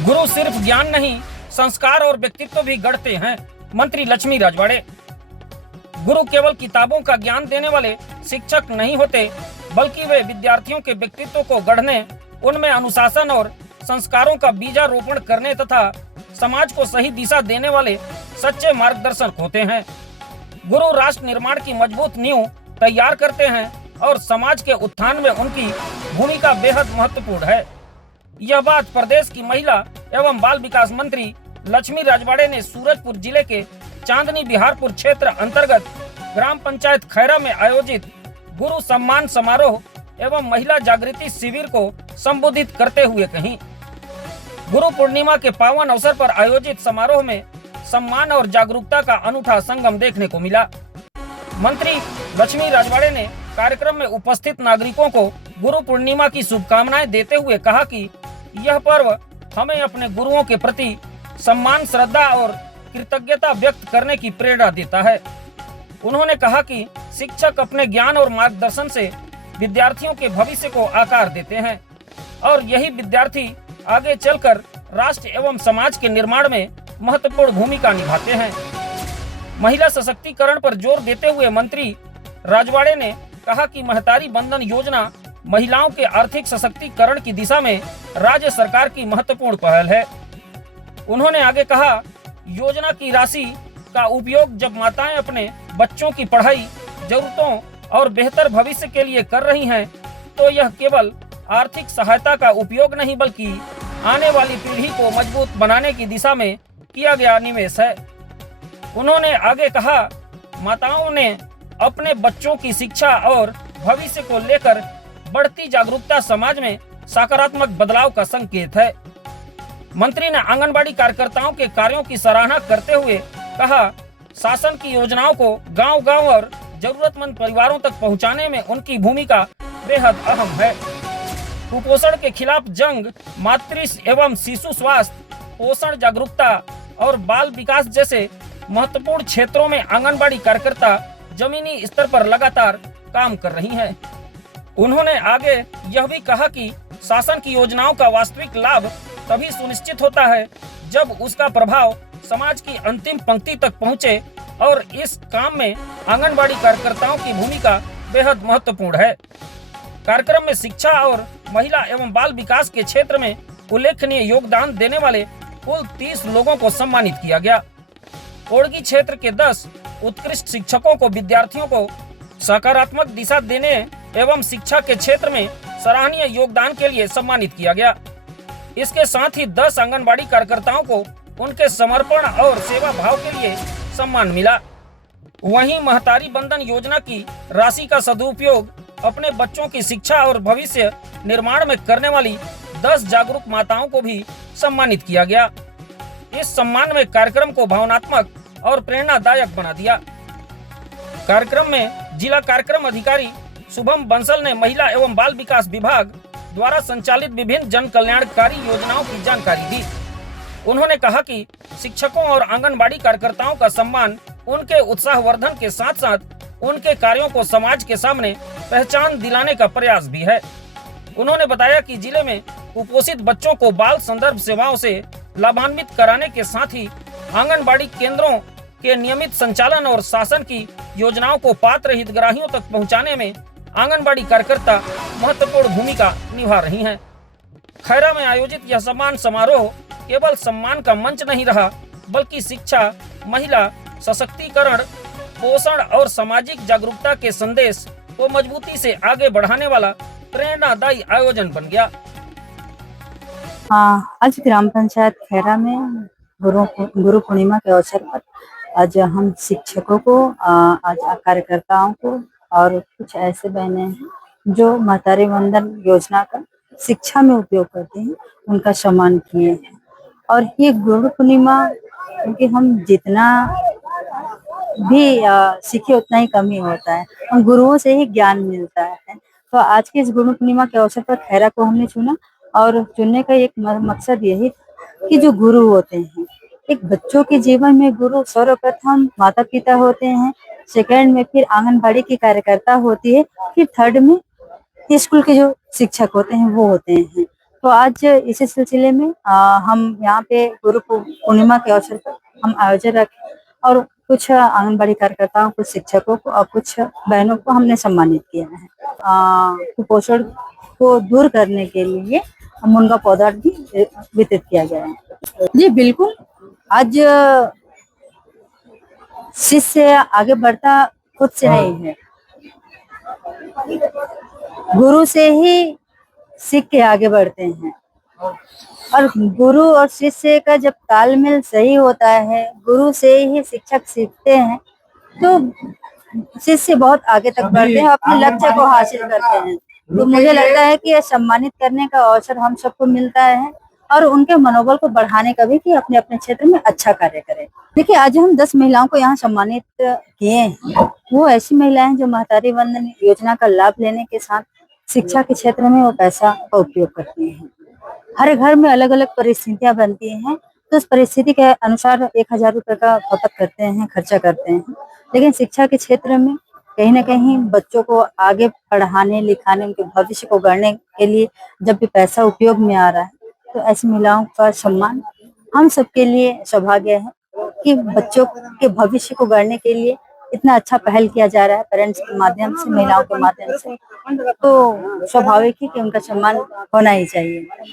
गुरु सिर्फ ज्ञान नहीं, संस्कार और व्यक्तित्व भी गढ़ते हैं। मंत्री लक्ष्मी राजवाड़े। गुरु केवल किताबों का ज्ञान देने वाले शिक्षक नहीं होते, बल्कि वे विद्यार्थियों के व्यक्तित्व को गढ़ने, उनमें अनुशासन और संस्कारों का बीजारोपण करने तथा समाज को सही दिशा देने वाले सच्चे मार्गदर्शक होते हैं। गुरु राष्ट्र निर्माण की मजबूत नींव तैयार करते हैं और समाज के उत्थान में उनकी भूमिका बेहद महत्वपूर्ण है। यह बात प्रदेश की महिला एवं बाल विकास मंत्री लक्ष्मी राजवाड़े ने सूरजपुर जिले के चांदनी बिहारपुर क्षेत्र अंतर्गत ग्राम पंचायत खैरा में आयोजित गुरु सम्मान समारोह एवं महिला जागृति शिविर को संबोधित करते हुए कही। गुरु पूर्णिमा के पावन अवसर पर आयोजित समारोह में सम्मान और जागरूकता का अनूठा संगम देखने को मिला। मंत्री लक्ष्मी राजवाड़े ने कार्यक्रम में उपस्थित नागरिकों को गुरु पूर्णिमा की शुभकामनाएं देते हुए कहा कि यह पर्व हमें अपने गुरुओं के प्रति सम्मान, श्रद्धा और कृतज्ञता व्यक्त करने की प्रेरणा देता है। उन्होंने कहा कि शिक्षक अपने ज्ञान और मार्गदर्शन से विद्यार्थियों के भविष्य को आकार देते हैं और यही विद्यार्थी आगे चलकर राष्ट्र एवं समाज के निर्माण में महत्वपूर्ण भूमिका निभाते हैं। महिला सशक्तिकरण पर जोर देते हुए मंत्री राजवाड़े ने कहा कि महतारी बंधन योजना महिलाओं के आर्थिक सशक्तिकरण की दिशा में राज्य सरकार की महत्वपूर्ण पहल है। उन्होंने आगे कहा, योजना की राशि का उपयोग जब माताएं अपने बच्चों की पढ़ाई, जरूरतों और बेहतर भविष्य के लिए कर रही हैं, तो यह केवल आर्थिक सहायता का उपयोग नहीं बल्कि आने वाली पीढ़ी को मजबूत बनाने की दिशा में किया गया निवेश है। उन्होंने आगे कहा, माताओं ने अपने बच्चों की शिक्षा और भविष्य को लेकर बढ़ती जागरूकता समाज में सकारात्मक बदलाव का संकेत है। मंत्री ने आंगनबाड़ी कार्यकर्ताओं के कार्यों की सराहना करते हुए कहा, शासन की योजनाओं को गांव-गांव और जरूरतमंद परिवारों तक पहुंचाने में उनकी भूमिका बेहद अहम है। कुपोषण के खिलाफ जंग, मातृ एवं शिशु स्वास्थ्य, पोषण जागरूकता और बाल विकास जैसे महत्वपूर्ण क्षेत्रों में आंगनबाड़ी कार्यकर्ता जमीनी स्तर पर लगातार काम कर रही हैं। उन्होंने आगे यह भी कहा कि शासन की योजनाओं का वास्तविक लाभ तभी सुनिश्चित होता है जब उसका प्रभाव समाज की अंतिम पंक्ति तक पहुंचे और इस काम में आंगनबाड़ी कार्यकर्ताओं की भूमिका बेहद महत्वपूर्ण है। कार्यक्रम में शिक्षा और महिला एवं बाल विकास के क्षेत्र में उल्लेखनीय योगदान देने वाले कुल 30 लोगों को सम्मानित किया गया। ओड़गी क्षेत्र के 10 उत्कृष्ट शिक्षकों को विद्यार्थियों को सकारात्मक दिशा देने एवं शिक्षा के क्षेत्र में सराहनीय योगदान के लिए सम्मानित किया गया। इसके साथ ही 10 आंगनबाड़ी कार्यकर्ताओं को उनके समर्पण और सेवा भाव के लिए सम्मान मिला। वहीं महतारी बंधन योजना की राशि का सदुपयोग अपने बच्चों की शिक्षा और भविष्य निर्माण में करने वाली 10 जागरूक माताओं को भी सम्मानित किया गया। इस सम्मान में कार्यक्रम को भावनात्मक और प्रेरणादायक बना दिया। कार्यक्रम में जिला कार्यक्रम अधिकारी शुभम बंसल ने महिला एवं बाल विकास विभाग द्वारा संचालित विभिन्न जन कल्याणकारी योजनाओं की जानकारी दी। उन्होंने कहा कि शिक्षकों और आंगनबाड़ी कार्यकर्ताओं का सम्मान उनके उत्साहवर्धन के साथ साथ उनके कार्यों को समाज के सामने पहचान दिलाने का प्रयास भी है। उन्होंने बताया कि जिले में कुपोषित बच्चों को बाल संदर्भ सेवाओं से लाभान्वित कराने के साथ ही आंगनबाड़ी केंद्रों के नियमित संचालन और शासन की योजनाओं को पात्र हितग्राहियों तक पहुंचाने में आंगनबाड़ी कार्यकर्ता महत्वपूर्ण भूमिका निभा रही हैं। खैरा में आयोजित यह सम्मान समारोह केवल सम्मान का मंच नहीं रहा, बल्कि शिक्षा, महिला सशक्तिकरण, पोषण और सामाजिक जागरूकता के संदेश को मजबूती से आगे बढ़ाने वाला प्रेरणादायी आयोजन बन गया। आज ग्राम पंचायत खैरा में गुरु पूर्णिमा के अवसर पर आज हम शिक्षकों को, आज कार्यकर्ताओं को और कुछ ऐसे बहने हैं जो महतारी बंधन योजना का शिक्षा में उपयोग करते हैं, उनका सम्मान किए हैं। और ये गुरु पूर्णिमा, क्योंकि हम जितना भी सीखे उतना ही कम ही होता है, हम गुरुओं से ही ज्ञान मिलता है। तो आज के इस गुरु पूर्णिमा के अवसर पर खैरा को हमने चुना और चुनने का एक मकसद यही कि जो गुरु होते हैं, एक बच्चों के जीवन में गुरु सर्वप्रथम माता पिता होते हैं, सेकंड में फिर आंगनबाड़ी की कार्यकर्ता होती है, फिर थर्ड में स्कूल के जो शिक्षक होते हैं वो होते हैं। तो आज इसी सिलसिले में हम यहाँ पे गुरु पूर्णिमा के अवसर पर हम आयोजन रखे और कुछ आंगनबाड़ी कार्यकर्ताओं, कुछ शिक्षकों को और कुछ बहनों को हमने सम्मानित किया है। कुपोषण को दूर करने के लिए मुनगा पौधा भी वितरित किया गया है। जी बिल्कुल, आज शिष्य आगे बढ़ता खुद से नहीं है, गुरु से ही सीख के आगे बढ़ते हैं। और गुरु और शिष्य का जब तालमेल सही होता है, गुरु से ही शिक्षक सीखते हैं, तो शिष्य बहुत आगे तक बढ़ते हैं, अपने लक्ष्य को हासिल करते हैं। तो मुझे लगता है कि यह सम्मानित करने का अवसर हम सबको मिलता है और उनके मनोबल को बढ़ाने का भी कि अपने अपने क्षेत्र में अच्छा कार्य करें। देखिए, आज हम 10 महिलाओं को यहाँ सम्मानित किए हैं। वो ऐसी महिलाएं जो महतारी वंदन योजना का लाभ लेने के साथ शिक्षा के क्षेत्र में वो पैसा का उपयोग करती हैं। हर घर में अलग अलग परिस्थितियां बनती हैं, तो उस परिस्थिति के अनुसार 1000 रुपए का खपत करते हैं, खर्चा करते हैं। लेकिन शिक्षा के क्षेत्र में कहीं ना कहीं बच्चों को आगे पढ़ाने लिखाने, उनके भविष्य को गढ़ने के लिए जब भी पैसा उपयोग में आ रहा है, तो ऐसी महिलाओं का सम्मान हम सबके लिए सौभाग्य है कि बच्चों के भविष्य को गढ़ने के लिए इतना अच्छा पहल किया जा रहा है पेरेंट्स के माध्यम से, महिलाओं के माध्यम से। तो स्वाभाविक ही कि उनका सम्मान होना ही चाहिए।